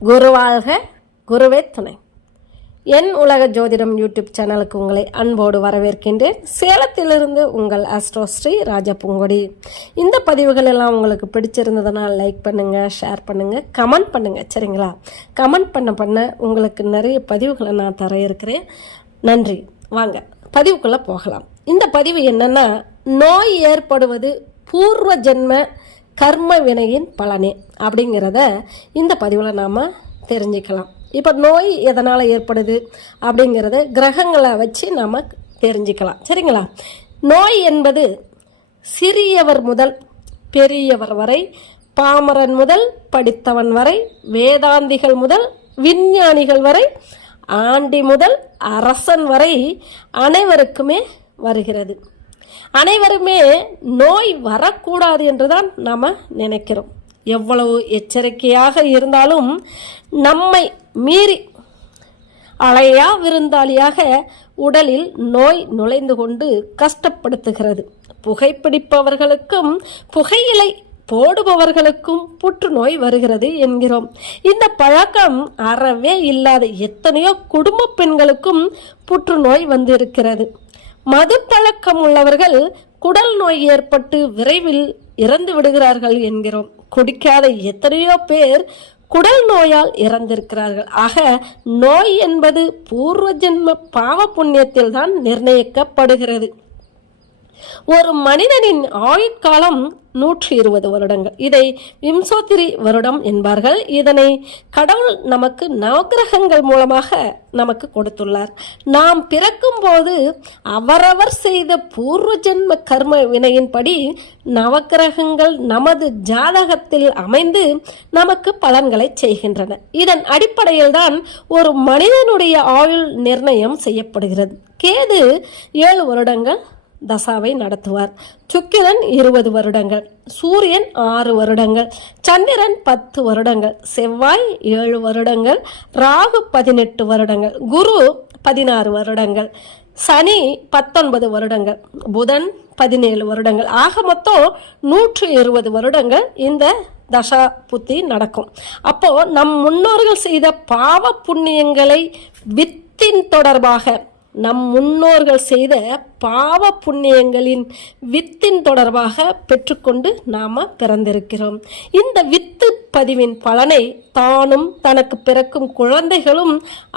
குருவாழ்க, குருவே துணை. என் உலக ஜோதிடம் யூடியூப் சேனலுக்கு உங்களை அன்போடு வரவேற்கின்றேன். சேலத்திலிருந்து உங்கள் ஆஸ்ட்ரோ ஸ்ரீ ராஜா பூங்கொடி. இந்த பதிவுகள் எல்லாம் உங்களுக்கு பிடிச்சிருந்ததுனால் லைக் பண்ணுங்கள், ஷேர் பண்ணுங்கள், கமெண்ட் பண்ணுங்கள். சரிங்களா? கமெண்ட் பண்ண உங்களுக்கு நிறைய பதிவுகளை நான் தர இருக்கிறேன். நன்றி. வாங்க பதிவுக்குள்ளே போகலாம். இந்த பதிவு என்னென்னா, நோய் ஏற்படுவது பூர்வ ஜென்ம கர்ம வினையின் பலனே அப்படிங்கிறத இந்த பதிவில் நாம் தெரிஞ்சுக்கலாம். இப்போ நோய் எதனால் ஏற்படுது அப்படிங்கிறத கிரகங்களை வச்சு நாம் தெரிஞ்சுக்கலாம். சரிங்களா? நோய் என்பது சிறியவர் முதல் பெரியவர் வரை, பாமரன் முதல் படித்தவன் வரை, வேதாந்திகள் முதல் விஞ்ஞானிகள் வரை, ஆண்டி முதல் அரசன் வரை அனைவருக்குமே வருகிறது. அனைவருமே நோய் வரக்கூடாது என்றுதான் நாம் நினைக்கிறோம். எவ்வளவு எச்சரிக்கையாக இருந்தாலும் நம்மை மீறி அலையா விருந்தாளியாக உடலில் நோய் நுழைந்து கொண்டு கஷ்டப்படுத்துகிறது. புகைப்பிடிப்பவர்களுக்கும் புகையிலை போடுபவர்களுக்கும் புற்றுநோய் வருகிறது என்கிறோம். இந்த பழக்கம் அறவே இல்லாத எத்தனையோ குடும்ப பெண்களுக்கும் புற்றுநோய் வந்திருக்கிறது. மது பழக்கம் உள்ளவர்கள் குடல் நோய் ஏற்பட்டு விரைவில் இறந்து விடுகிறார்கள் என்கிறோம். குடிக்காத எத்தனையோ பேர் குடல் நோயால் இறந்திருக்கிறார்கள். ஆக நோய் என்பது பூர்வ ஜென்ம பாவ புண்ணியத்தில் தான் நிர்ணயிக்கப்படுகிறது. ஒரு மனிதனின் ஆயுட்காலம் 120 வருடங்கள். இதை விம்சோத்திரி வருடம் என்பார்கள். இதனை கடவுள் நமக்கு நவக்கிரகங்கள் மூலமாக நமக்கு கொடுத்துள்ளார். நாம் பிறக்கும் போது அவரவர் செய்த பூர்வ ஜென்ம கர்ம வினையின்படி நவக்கிரகங்கள் நமது ஜாதகத்தில் அமைந்து நமக்கு பலன்களை செய்கின்றன. இதன் அடிப்படையில் தான் ஒரு மனிதனுடைய ஆயுள் நிர்ணயம் செய்யப்படுகிறது. கேது 7 வருடங்கள் தசாவை நடத்துவார். சுக்கிரன் 20 வருடங்கள், சூரியன் 6 வருடங்கள், சந்திரன் 10 வருடங்கள், செவ்வாய் 7 வருடங்கள், ராகு 18 வருடங்கள், குரு 16 வருடங்கள், சனி 19 வருடங்கள், புதன் 17 வருடங்கள். ஆக மொத்தம் 120 வருடங்கள் இந்த தசா புத்தி நடக்கும். அப்போ நம் முன்னோர்கள் செய்த பாவ புண்ணியங்களை வித்தின் தொடர்பாக, நம் முன்னோர்கள் செய்த பாவ புண்ணியங்களின் வித்தின் தொடர்பாக பெற்றுக்கொண்டு நாம பிறந்திருக்கிறோம். இந்த வித்து பதிவின் பலனை தானும் தனக்கு பிறக்கும் குழந்தைகளும்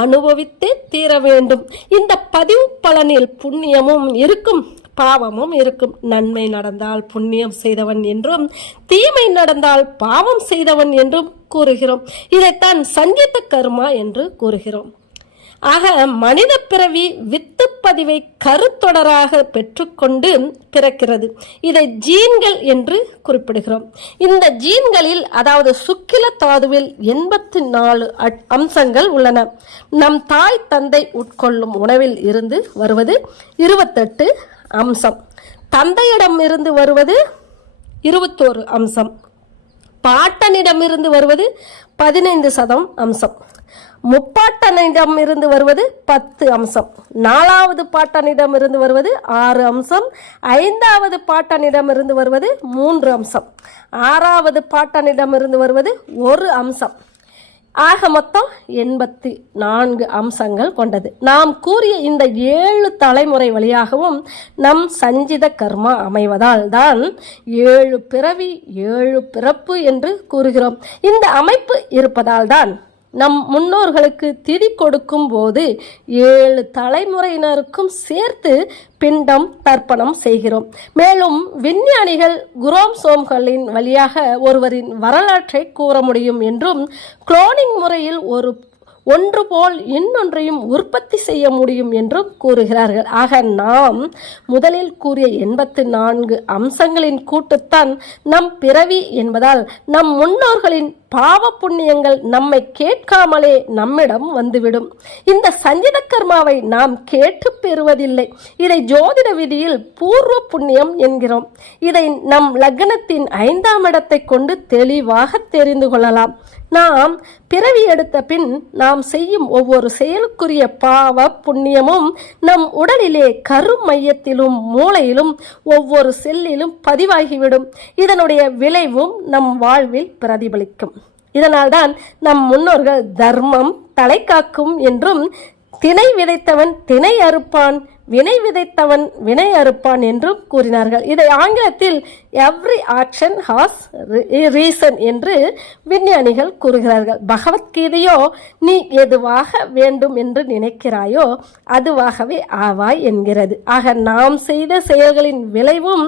அனுபவித்தே தீர வேண்டும். இந்த பதிவு பலனில் புண்ணியமும் இருக்கும், பாவமும் இருக்கும். நன்மை நடந்தால் புண்ணியம் செய்தவன் என்றும், தீமை நடந்தால் பாவம் செய்தவன் என்றும் கூறுகிறோம். இதைத்தான் சஞ்சித கர்மா என்று கூறுகிறோம். ஆக மனித பிறவி வித்து பதிவை கருத்தொடராக பெற்றுக்கொண்டு பிறக்கிறது. இதை ஜீன்கள் என்று குறிப்பிடுகிறோம். இந்த ஜீன்களில், அதாவது சுக்கில தாதுவில் 84 அம்சங்கள் உள்ளன. நம் தாய் தந்தை உட்கொள்ளும் உணவில் இருந்து வருவது 28 அம்சம், தந்தையிடம் இருந்து வருவது 21 அம்சம், பாட்டனிடமிருந்து வருவது 15% அம்சம், முப்பாட்டனிடம் இருந்து வருவது 10 அம்சம், 4வது பாட்டனிடம் இருந்து வருவது 6 அம்சம், 5வது பாட்டனிடம் இருந்து வருவது 3 அம்சம், 6வது பாட்டனிடம் இருந்து வருவது 1 அம்சம். ஆக மொத்தம் 84 அம்சங்கள் கொண்டது. நாம் கூறிய இந்த 7 தலைமுறை வழியாகவும் நம் சஞ்சித கர்மா அமைவதால் தான் 7 பிறவி 7 பிறப்பு என்று கூறுகிறோம். இந்த அமைப்பு இருப்பதால் தான் நம் முன்னோர்களுக்கு திதி கொடுக்கும் போது 7 தலைமுறையினருக்கும் சேர்த்து பிண்டம் தர்ப்பணம் செய்கிறோம். மேலும் விஞ்ஞானிகள் குரோமோசோம்களின் வழியாக ஒருவரின் வரலாற்றை கூற முடியும் என்றும், குளோனிங் முறையில் ஒன்று போல் இன்னொன்றையும் உற்பத்தி செய்ய முடியும் என்றும் கூறுகிறார்கள். ஆக நாம் முதலில் கூறிய 84 அம்சங்களின் கூட்டுத்தான் நம் பிறவி என்பதால் நம் முன்னோர்களின் பாவ புண்ணியங்கள் நம்மை கேட்காமலே நம்மிடம் வந்துவிடும். இந்த சஞ்சித கர்மாவை நாம் கேட்டு பெறுவதில்லை. இதை ஜோதிட விதியில் பூர்வ புண்ணியம் என்கிறோம். இதை நம் லக்னத்தின் 5ஆம் இடத்தை கொண்டு தெளிவாக தெரிந்து கொள்ளலாம். நாம் பிறவி எடுத்த பின் நாம் செய்யும் ஒவ்வொரு செயலுக்குரிய பாவ புண்ணியமும் நம் உடலிலே கரு மையத்திலும் மூளையிலும் ஒவ்வொரு செல்லிலும் பதிவாகிவிடும். இதனுடைய விளைவும் நம் வாழ்வில் பிரதிபலிக்கும். இதனால்தான் நம் முன்னோர்கள் தர்மம் தலை காக்கும் என்றும், திணை விதைத்தவன் திணை அறுப்பான், வினை விதைத்தவன் வினை அறுப்பான் என்றும் கூறினார்கள். இதை ஆங்கிலத்தில் எவ்ரி ஆக்ஷன் ஹாஸ் ரீசன் என்று விஞ்ஞானிகள் கூறுகிறார்கள். பகவத்கீதையோ நீ எதுவாக வேண்டும் என்று நினைக்கிறாயோ அதுவாகவே ஆவாய் என்கிறது. ஆக நாம் செய்த செயல்களின் விளைவும்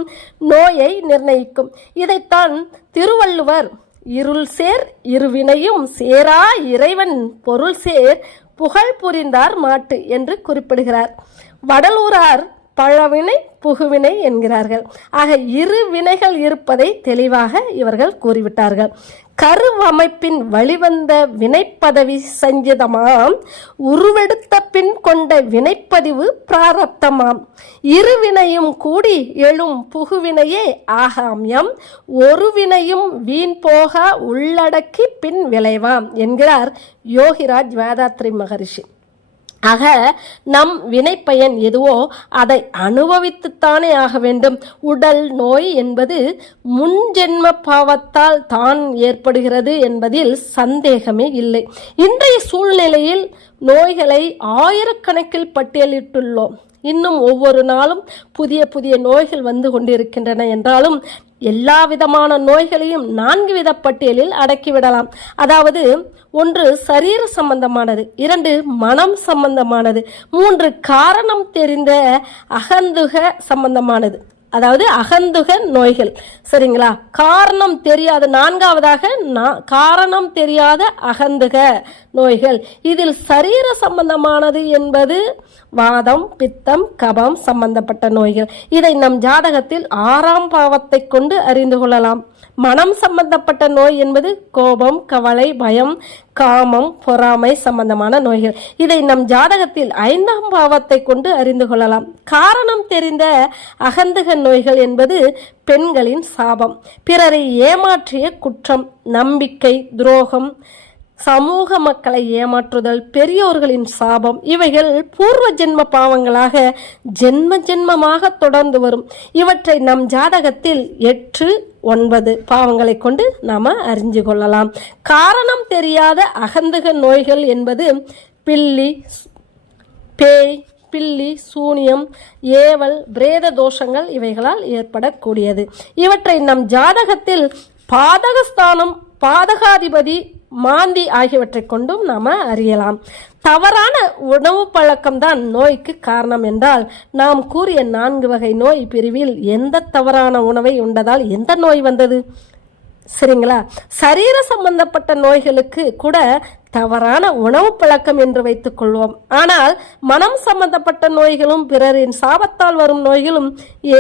நோயை நிர்ணயிக்கும். இதைத்தான் திருவள்ளுவர் இருள் சேர் இருவினையும் சேரா இறைவன் பொருள் சேர் புகழ் புரிந்தார் மாட்டு என்று குறிப்பிடுகிறார். வடலூரார் பழவினை புகுவினை என்கிறார்கள். ஆக இரு வினைகள் இருப்பதை தெளிவாக இவர்கள் கூறிவிட்டார்கள். கருவமைப்பின் வழிவந்த வினைப்பதவி சஞ்சிதமாம், உருவெடுத்த பின் கொண்ட வினைப்பதிவு பிராரப்தமாம். இருவினையும் கூடி எழும் புகுவினையே ஆகாமியம், ஒரு வினையும் வீண் போக உள்ளடக்கி பின் விளைவாம் என்கிறார் யோகிராஜ் வேதாத்ரி மகரிஷி. ஆக நம் வினைப்பயன் எதுவோ அதை அனுபவித்துத்தானே ஆக வேண்டும். உடல் நோய் என்பது முன்ஜென்ம பாவத்தால் தான் ஏற்படுகிறது என்பதில் சந்தேகமே இல்லை. இன்றைய சூழ்நிலையில் நோய்களை ஆயிரக்கணக்கில் பட்டியலிட்டுள்ளோம். இன்னும் ஒவ்வொரு நாளும் புதிய புதிய நோய்கள் வந்து கொண்டிருக்கின்றன என்றாலும் எல்லா விதமான நோய்களையும் 4 வித பட்டியலில் அடக்கிவிடலாம். அதாவது 1 சரீர சம்பந்தமானது, 2 மனம் சம்பந்தமானது, 3 காரணம் தெரிந்த அகந்துக சம்பந்தமானது, அதாவது அகந்துக நோய்கள். சரிங்களா? காரணம் தெரியாத 4வதாக காரணம் தெரியாத அகந்துக நோய்கள். இதில் சரீர சம்பந்தமானது என்பது வாதம், பித்தம், கபம் சம்பந்தப்பட்ட நோய்கள். இதை நம் ஜாதகத்தில் 6ஆம் பாவத்தை கொண்டு அறிந்து கொள்ளலாம். மனம் சம்பந்தப்பட்ட நோய் என்பது கோபம், கவலை, பயம், காமம், பொறாமை சம்பந்தமான நோய்கள். இதை நம் ஜாதகத்தில் 5ஆம் பாவத்தை கொண்டு அறிந்து கொள்ளலாம். காரணம் தெரிந்த அகந்துக நோய்கள் என்பது பெண்களின் சாபம், பிறரை ஏமாற்றிய குற்றம், நம்பிக்கை துரோகம், சமூக மக்களை ஏமாற்றுதல், பெரியோர்களின் சாபம், இவைகள் பூர்வ ஜென்ம பாவங்களாக ஜென்ம ஜென்மமாக தொடர்ந்து வரும். இவற்றை நம் ஜாதகத்தில் 8, 9 பாவங்களை கொண்டு நாம அறிஞ்சு கொள்ளலாம். காரணம் தெரியாத அகந்துக நோய்கள் என்பது பில்லி, பேய், பில்லி, சூனியம், ஏவல், பிரேத தோஷங்கள் இவைகளால் ஏற்படக்கூடியது. இவற்றை நம் ஜாதகத்தில் பாதகஸ்தானம், பாதகாதிபதி, மாந்தி ஆகியவற்றை கொண்டும் நாம அறியலாம். தவறான உணவு பழக்கம்தான் நோய்க்கு காரணம் என்றால் நாம் கூறிய 4 வகை நோய் பிரிவில் எந்த தவறான உணவை உண்டதால் எந்த நோய் வந்தது? சரிங்களா? சரீர சம்பந்தப்பட்ட நோய்களுக்கு கூட தவறான உணவு பழக்கம் என்று வைத்துக் கொள்வோம். ஆனால் மனம் சம்பந்தப்பட்ட நோய்களும் பிறரின் சாபத்தால் வரும் நோய்களும்,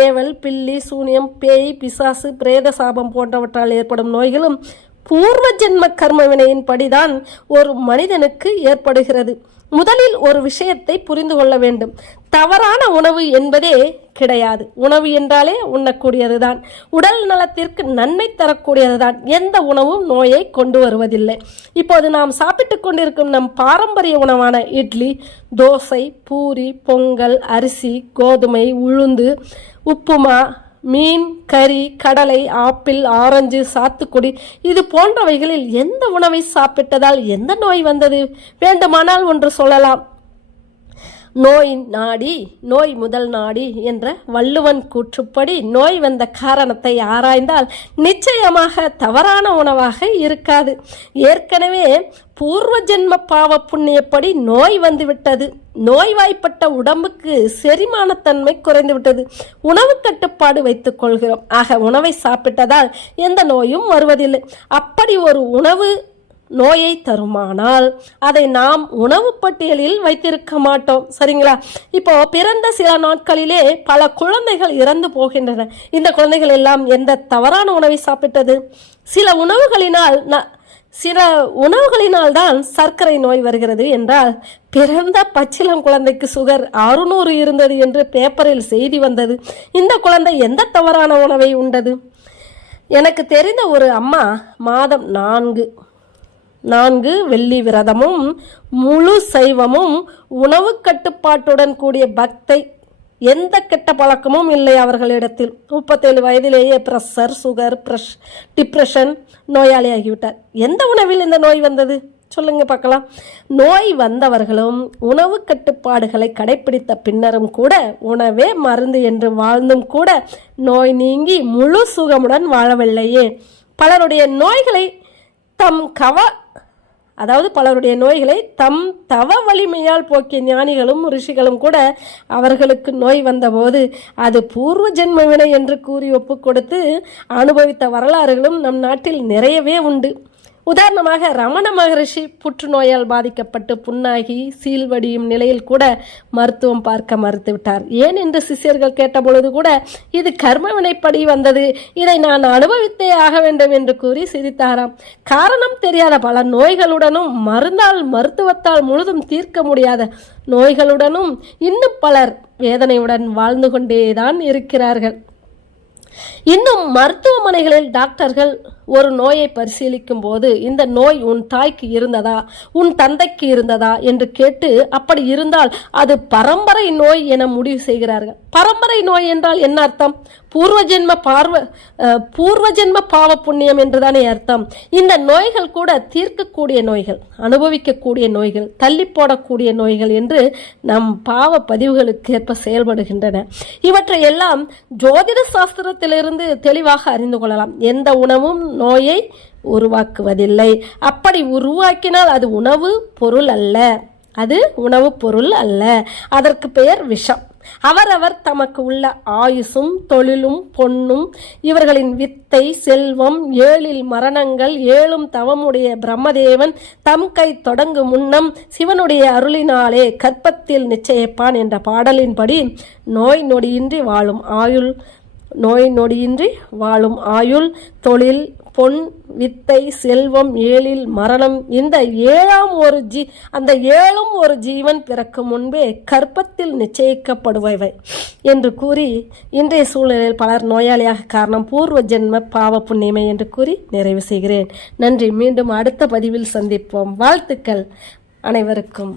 ஏவல், பில்லி, சூனியம், பேய், பிசாசு, பிரேத சாபம் போன்றவற்றால் ஏற்படும் நோய்களும் பூர்வ ஜென்ம கர்ம வினையின் படிதான் ஒரு மனிதனுக்கு ஏற்படுகிறது. முதலில் ஒரு விஷயத்தை புரிந்து கொள்ள வேண்டும். தவறான உணவு என்பதே கிடையாது. உணவு என்றாலே உண்ணக்கூடியதுதான், உடல் நலத்திற்கு நன்மை தரக்கூடியதுதான். எந்த உணவும் நோயை கொண்டு வருவதில்லை. இப்போது நாம் சாப்பிட்டு கொண்டிருக்கும் நம் பாரம்பரிய உணவான இட்லி, தோசை, பூரி, பொங்கல், அரிசி, கோதுமை, உளுந்து, உப்புமா, மீன், கறி, கடலை, ஆப்பிள், ஆரஞ்சு, சாத்துக்குடி இது போன்றவைகளில் எந்த உணவை சாப்பிட்டதால் எந்த நோய் வந்தது? வேண்டுமானால் ஒன்று சொல்லலாம். நோய் நாடி நோய் முதல் நாடி என்ற வள்ளுவன் கூற்றுப்படி நோய் வந்த காரணத்தை ஆராய்ந்தால் நிச்சயமாக தவறான உணவாக இருக்காது. ஏற்கனவே பூர்வ ஜென்ம பாவ புண்ணியப்படி நோய் வந்துவிட்டது. நோய்வாய்ப்பட்ட உடம்புக்கு செரிமானத்தன்மை குறைந்துவிட்டது. உணவு கட்டுப்பாடு வைத்துக் கொள்கிறோம். ஆக உணவை சாப்பிட்டதால் எந்த நோயும் வருவதில்லை. அப்படி ஒரு உணவு நோயை தருமானால் அதை நாம் உணவு பட்டியலில் வைத்திருக்க மாட்டோம். சரிங்களா? இப்போ பிறந்த சில நாட்களிலே பல குழந்தைகள் இறந்து போகின்றன. இந்த குழந்தைகள் எல்லாம் எந்த தவறான உணவை சாப்பிட்டது? சில உணவுகளினால் தான் சர்க்கரை நோய் வருகிறது என்றால் பிறந்த பச்சிளம் குழந்தைக்கு சுகர் 600 இருந்தது என்று பேப்பரில் செய்தி வந்தது. இந்த குழந்தை எந்த தவறான உணவை உண்டது? எனக்கு தெரிந்த ஒரு அம்மா மாதம் 4 வெள்ளி விரதமும் முழு சைவமும் உணவு கட்டுப்பாட்டுடன் கூடிய பக்தை எந்த கெட்ட பழக்கமும் இல்லை அவர்களிடத்தில். 37 வயதிலேயே பிரஷர், சுகர், டிப்ரெஷன் நோயாளியாகிவிட்டார். எந்த உணவில் இந்த நோய் வந்தது சொல்லுங்க பார்க்கலாம். நோய் வந்தவர்களும் உணவு கட்டுப்பாடுகளை கடைபிடித்த பின்னரும் கூட, உணவே மருந்து என்று வாழ்ந்தும் கூட நோய் நீங்கி முழு சுகமுடன் வாழவில்லையே. பலருடைய நோய்களை தம் தவ வலிமையால் போக்கிய ஞானிகளும் ரிஷிகளும் கூட அவர்களுக்கு நோய் வந்தபோது அது பூர்வ ஜென்ம வினை என்று கூறி ஒப்பு கொடுத்து அனுபவித்த வரலாறுகளும் நம் நாட்டில் நிறையவே உண்டு. உதாரணமாக ரமண மகரிஷி புற்றுநோயால் பாதிக்கப்பட்டு புண்ணாகி சீல்வடியும் நிலையில் கூட மருத்துவம் பார்க்க மறுத்துவிட்டார். ஏன் என்று சிஷ்யர்கள் கேட்டபொழுது கூட இது கர்ம வினைப்படி வந்தது, இதை நான் அனுபவித்தே ஆக வேண்டும் என்று கூறி சிரித்தாராம். காரணம் தெரியாத பல நோய்களுடனும் மருத்துவத்தால் முழுதும் தீர்க்க முடியாத நோய்களுடனும் இன்னும் பலர் வேதனையுடன் வாழ்ந்து கொண்டேதான் இருக்கிறார்கள். இன்னும் மருத்துவமனைகளில் டாக்டர்கள் ஒரு நோயை பரிசீலிக்கும் போது இந்த நோய் உன் தாய்க்கு இருந்ததா, உன் தந்தைக்கு இருந்ததா என்று கேட்டு அப்படி இருந்தால் அது பரம்பரை நோய் என முடிவு செய்கிறார்கள். பரம்பரை நோய் என்றால் என்ன அர்த்தம்? பூர்வ ஜென்ம பாவ புண்ணியம் என்றுதானே அர்த்தம். இந்த நோய்கள் கூட தீர்க்கக்கூடிய நோய்கள், அனுபவிக்கக்கூடிய நோய்கள், தள்ளி போடக்கூடிய நோய்கள் என்று நம் பாவ பதிவுகளுக்கு ஏற்ப செயல்படுகின்றன. இவற்றை எல்லாம் ஜோதிட சாஸ்திரத்திலிருந்து தெளிவாக அறிந்து கொள்ளலாம். எந்த உணவும் நோயை உருவாக்குவதில்லை. அப்படி உருவாக்கினால் அது உணவுப் பொருள் அல்ல, அதற்கு பெயர் விஷம். அவரவர் தமக்கு உள்ள ஆயுசும் தொழிலும் பொன்னும் இவர்களின் வித்தை செல்வம் 7 மரணங்கள் 7 தவமுடைய பிரம்மதேவன் தம் கை தொடங்கு முன்னம் சிவனுடைய அருளினாலே கற்பத்தில் நிச்சயிப்பான் என்ற பாடலின்படி நோய் நொடியின்றி வாழும் ஆயுள் தொழில் பொன் வித்தை செல்வம் 7 மரணம் இந்த 7 ஒரு ஜீவன் பிறக்கும் முன்பே கற்பத்தில் நிச்சயிக்கப்படுபவை என்று கூறி இன்றைய சூழ்நிலையில் பலர் நோயாளியாக காரணம் பூர்வ ஜென்ம பாவ புண்ணியமை என்று கூறி நிறைவு செய்கிறேன். நன்றி. மீண்டும் அடுத்த பதிவில் சந்திப்போம். வாழ்த்துக்கள் அனைவருக்கும்.